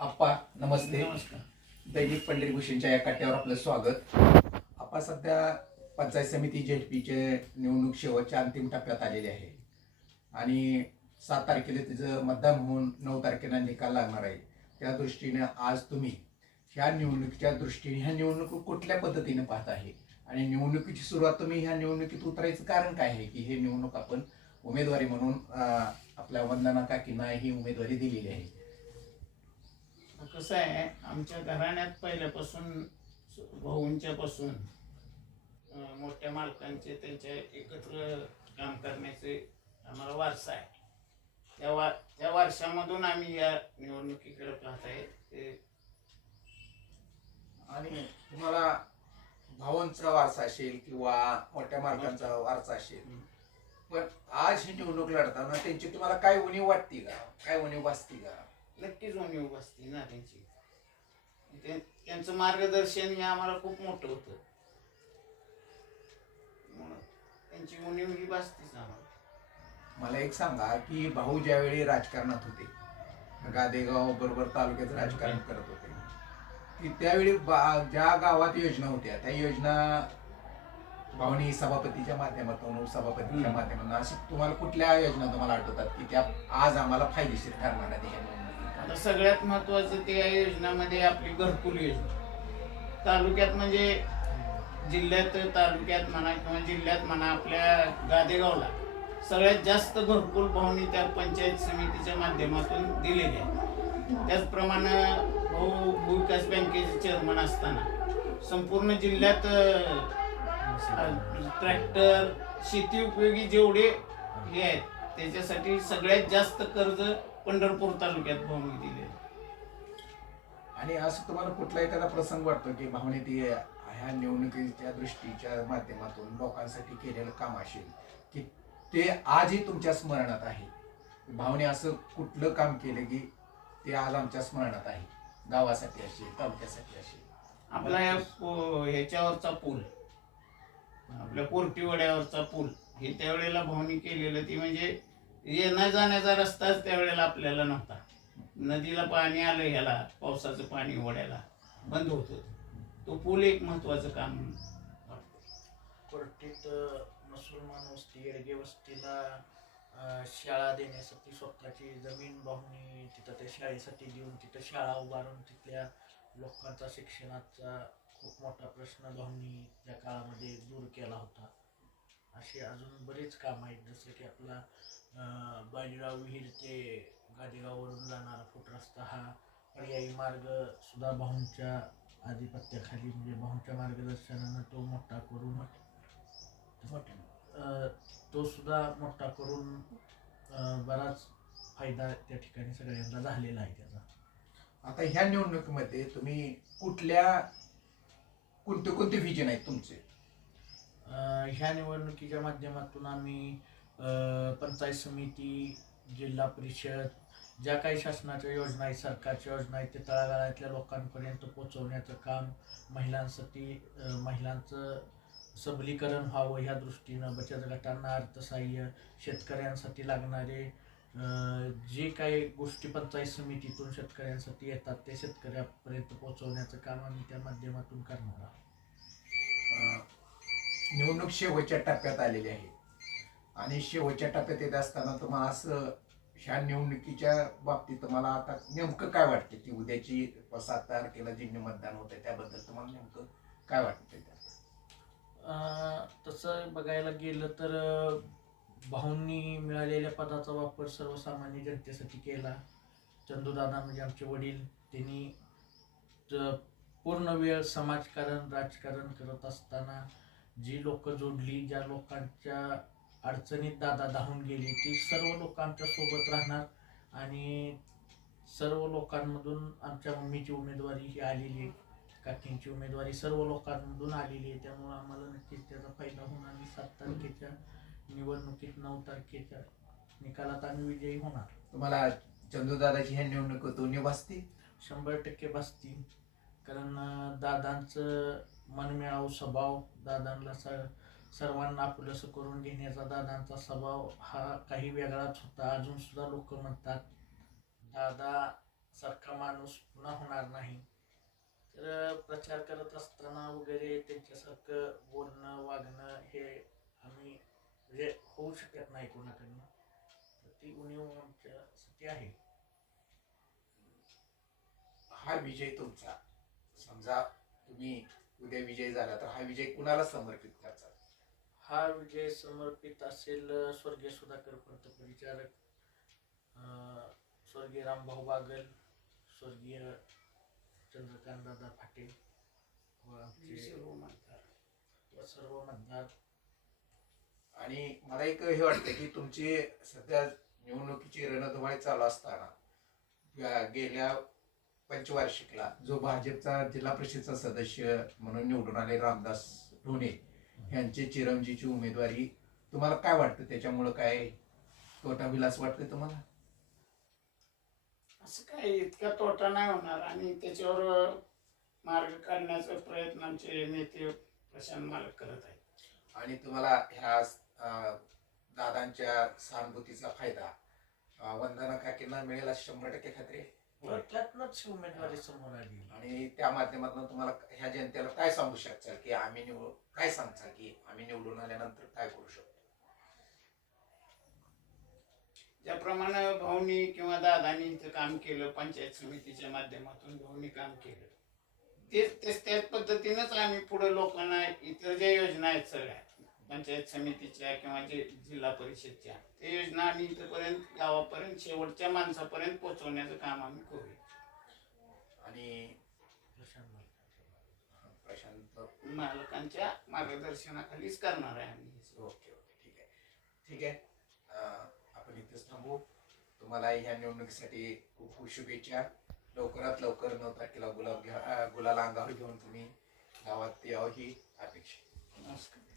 आप्पा नमस्ते. नमस्कार. दैनिक पंढरीभूषणच्या या कट्ट्यावर आपलं स्वागत. आप्पा सध्या पंचायत समिती जेडपीचे निवडणूक शेवटच्या अंतिम टप्प्यात आलेले आहे आणि 7 तारखेला तिचं मतदान होऊन 9 तारखेला निकाल लागणार आहे. त्या दृष्टीने आज तुम्ही ह्या निवडणुकीच्या दृष्टीने ह्या निवडणूक कुठल्या पद्धतीने पाहत आहे आणि निवडणुकीची सुरुवात तुम्ही ह्या निवडणुकीत उतरायचं कारण काय आहे की हे निवडणूक आपण उमेदवारी म्हणून आपल्या वंदना काकींना ही उमेदवारी दिलेली आहे. कसं आहे, आमच्या घराण्यात पहिल्यापासून भाऊंच्या पासून मोठ्या मालकांचे त्यांच्या एकत्र काम करण्याचे आम्हाला वारसा आहे. त्या वारशामधून आम्ही या निवडणुकीकडे पाहत आहे. आणि तुम्हाला भावांचा वारसा असेल किंवा मोठ्या मालकांचा वारसा असेल, पण आज ही निवडणूक लढताना त्यांची तुम्हाला काय उणीव वाटते का, काय उणीव भासते का? नक्कीच उणीव बसते ना त्यांची. त्यांचं मार्गदर्शन हे आम्हाला खूप मोठं होतं, म्हणून त्यांची उणीव ही बसतेच आम्हाला. मला एक सांगा की भाऊ ज्यावेळी राजकारणात होते, गादेगाव बरोबर तालुक्याचं राजकारण करत होते, की त्यावेळी ज्या गावात योजना होत्या त्या योजना भाऊनी सभापतीच्या माध्यमातून उपसभापतीच्या माध्यमातून अशी तुम्हाला कुठल्या योजना तुम्हाला आठवतात की त्या आज आम्हाला फायदेशीर ठरणार आहेत? आता सगळ्यात महत्वाचं ते या योजनामध्ये आपली घरकुल योजना तालुक्यात म्हणजे तालुक्यात म्हणा किंवा जिल्ह्यात म्हणा, आपल्या गादेगावला सगळ्यात जास्त घरकुल भाऊनी त्या पंचायत समितीच्या माध्यमातून दिलेले आहे. त्याचप्रमाणे भाऊ भूविकास बँकेचे चेअरमन असताना संपूर्ण जिल्ह्यात ट्रॅक्टर शेती उपयोगी जेवढे हे आहेत त्याच्यासाठी सगळ्यात जास्त कर्ज पंढरपूर तालुक्यात भाऊनी दिले. आणि असं तुम्हाला कुठला एखादा प्रसंग वाटतो की भावने ती ह्या निवडणुकीच्या दृष्टीच्या माध्यमातून लोकांसाठी केलेलं काम असेल की ते आजही तुमच्या स्मरणात आहे? भावने असं कुठलं काम केलं की ते आज आमच्या स्मरणात आहे, गावासाठी असेल, तालुक्यासाठी असेल? आपला ह्याच्यावरचा पूल, आपल्या कोर्टीवाड्यावरचा पूल, हे त्यावेळेला भाऊनी केलेलं. ती म्हणजे येण्या जाण्याचा रस्ताच त्यावेळेला आपल्याला नव्हता. नदीला पाणी आलं, ह्याला पावसाचं पाणी ओढ्याला बंद होत होतं. तो पूल एक महत्वाचं काम वाटतं. कोर्टीत मुसलमान वस्ती, येडगे वस्तीला शाळा देण्यासाठी स्वतःची जमीन भाऊनी तिथं त्या शाळेसाठी देऊन तिथं शाळा उभारून तिथल्या लोकांचा शिक्षणाचा खूप मोठा प्रश्न भाऊनी त्या काळामध्ये दूर केला होता. असे अजून बरेच काम आहेत, जसं की आपला बाजीराव विहीर ते गादेगाववरून जाणारा फूट रस्ता, हा पर्यायी मार्ग सुद्धा भाऊंच्या आधिपत्याखाली म्हणजे भाऊंच्या मार्गदर्शनानं तो मोठा करून तो सुद्धा मोठा करून बराच फायदा त्या ठिकाणी सगळ्यांना झालेला आहे त्याचा. आता ह्या निवडणुकीमध्ये तुम्ही कोणते व्हिजन आहेत तुमचे? ह्या निवडणुकीच्या माध्यमातून आम्ही पंचायत समिती, जिल्हा परिषद, ज्या काही शासनाच्या योजना आहेत, सरकारच्या योजना आहेत, ते तळागाळातल्या लोकांपर्यंत पोहोचवण्याचं काम, महिलांचं सबलीकरण व्हावं ह्या दृष्टीनं, बचत गटांना अर्थसहाय्य, शेतकऱ्यांसाठी लागणारे जे काही गोष्टी पंचायत समितीतून शेतकऱ्यांसाठी येतात ते शेतकऱ्यापर्यंत पोहोचवण्याचं काम आम्ही त्या माध्यमातून करणार आहोत. निवडणूक शेवटच्या टप्प्यात आलेली आहे आणि शेवटच्या टप्प्यात येत असताना तुम्हाला असं ह्या निवडणुकीच्या बाबतीत तुम्हाला आता नेमकं काय वाटते की उद्याची 7 तारखेला जे मतदान होत आहे त्याबद्दल तुम्हाला नेमकं काय वाटतंय? तसं बघायला गेलं तर भाऊंनी मिळालेल्या पदाचा वापर सर्वसामान्य जनतेसाठी केला. चंदूदादा म्हणजे आमचे वडील, त्यांनी पूर्ण वेळ समाजकारण, राजकारण करत असताना जी लोक जोडली, ज्या लोकांच्या अडचणीत दादा धावून गेली, ती सर्व लोक आमच्या सोबत राहणार आणि सर्व लोकांमधून आमच्या मम्मीची उमेदवारी ही आलेली आहे, काकींची उमेदवारी सर्व लोकांमधून आलेली आहे. त्यामुळे आम्हाला नक्कीच त्याचा फायदा होणार आणि 7 तारखेच्या निवडणुकीत 9 तारखेच्या निकालात आम्ही विजयी होणार. तुम्हाला चंदूदादाची ह्या निवडणूक दोन्ही बसतील? 100% बसतील, कारण दादांचं मनमिळावू स्वभाव, दादांना सर्वांना आपलंसं करून घेण्याचा दादांचा स्वभाव हा काही वेगळाच होता. अजून सुद्धा लोक म्हणतात दादा सारखा माणूस प्रचार करत असताना वगैरे त्यांच्यासारखं बोलणं वागणं हे आम्ही म्हणजे होऊ शकत नाही कोणाकडनं. तर ती उणीव आमच्यासाठी आहे. हा विजय तुमचा, समजा तुम्ही उद्या विजय झाला तर हा विजय कुणाला समर्पित करता? हा विजय समर्पित असेल स्वर्गीय सुधाकर पंत परिचारक, स्वर्गीय रामभाऊ बागल, स्वर्गीय चंद्रकांत दादा फाटे व आमचे सर्व मतदार. आणि मला एक हे वाटतं की तुमची सध्या निवडणुकीची रणधुमाळी चालू असताना गेल्या पंचवार्षिकला जो भाजपचा जिल्हा परिषदचा सदस्य म्हणून निवडून आले रामदास ढोणे यांची चिरंजीची उमेदवारी, तुम्हाला काय वाटतं त्याच्यामुळं काय तोटा होईल असं वाटतं तुम्हाला? असं काय इतका तोटा नाही होणार आणि त्याच्यावर मार्ग काढण्याचा प्रयत्न आमचे नेते प्रशांत मालक करत आहेत. आणि तुम्हाला ह्या दादांच्या सहानुभूतीचा फायदा वंदना काकींना मिळेल अशी 100% खात्री आहे? त्यातनंच उमेदवारी समोर आली. आणि त्या माध्यमातून तुम्हाला ह्या जनतेला काय सांगू शकताल की काय सांगताल की आम्ही निवडून आल्यानंतर काय करू शकतो? ज्याप्रमाणे भाऊनी किंवा दादानी इथं काम केलं, पंचायत समितीच्या माध्यमातून भाऊनी काम केलं, तेच त्याच पद्धतीनंच आम्ही पुढे लोकांना इतर ज्या योजना आहेत सगळ्या पंचायत समितीच्या किंवा जे जिल्हा परिषदच्या, त्या योजना आम्ही इथपर्यंत गावापर्यंत शेवटच्या माणसापर्यंत पोहोचवण्याचं काम आम्ही करू. आणि प्रशांत मालकांच्या मार्गदर्शनाखालीच करणार आहे आम्ही. ओके ओके, ठीक आहे. आपण इथेच थांबू. तुम्हाला ह्या निवडणुकीसाठी खूप खूप शुभेच्छा. लवकरात लवकर 9 तारखेला गुलाल अंगावर घेऊन तुम्ही गावात यावं ही अपेक्षा. नमस्कार.